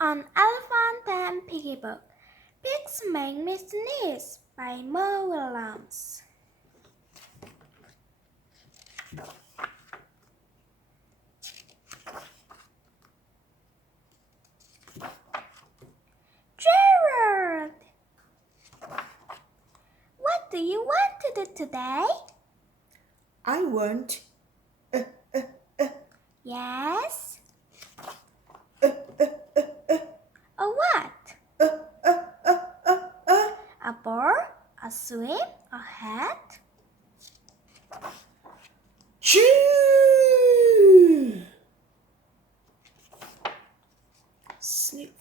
An Elephant and Piggie book. Pigs Make Me Sneeze by Willems. Gerard! What do you want to do today? I want Yes? A what? A ball? A swim? A hat? Choo! Sleep.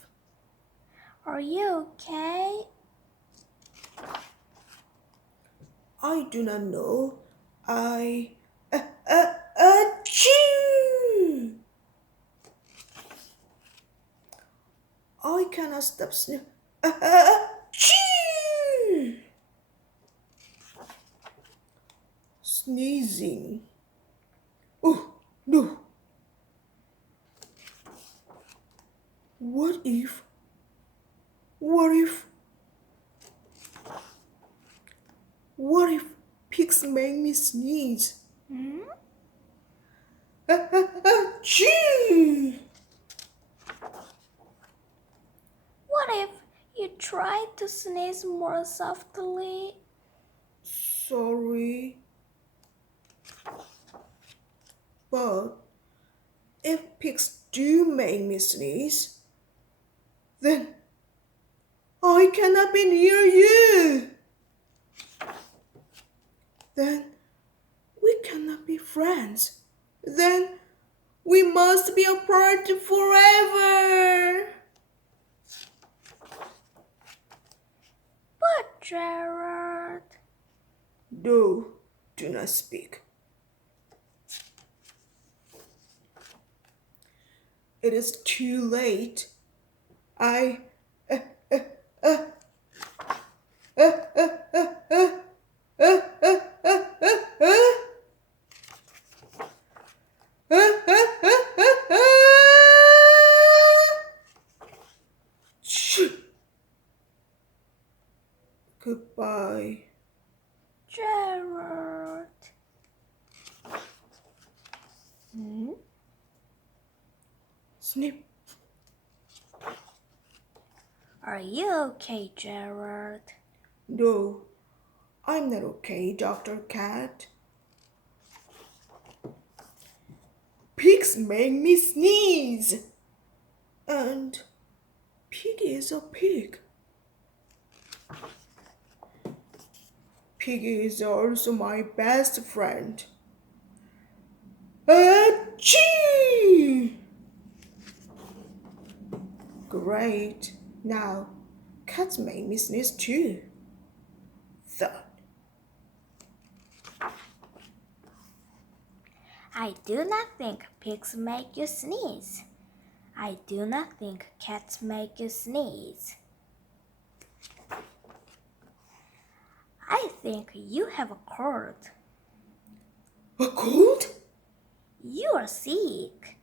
Are you okay? I do not know. Choo! I cannot stop Choo! Sneezing. Oh, no. What if pigs make me sneeze? Choo! What if you try to sneeze more softly? Sorry. But if pigs do make me sneeze, then I cannot be near you. Then we cannot be friends. Then we must be apart forever. But Gerard... No, do not speak. It is too late. Goodbye. Gerard... Snip. Are you okay, Gerard? No, I'm not okay, Dr. Cat. Pigs make me sneeze. And Piggie is a pig. Piggie is also my best friend. Achoo! Great. Now, cats make me sneeze too. Thud. I do not think pigs make you sneeze. I do not think cats make you sneeze. I think you have a cold. A cold? You are sick.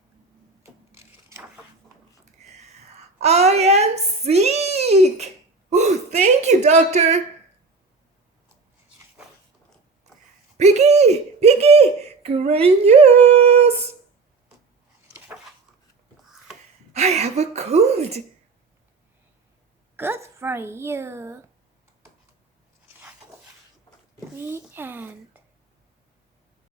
I am sick. Oh, thank you, doctor. Piggie, great news. I have a cold. Good for you. The end.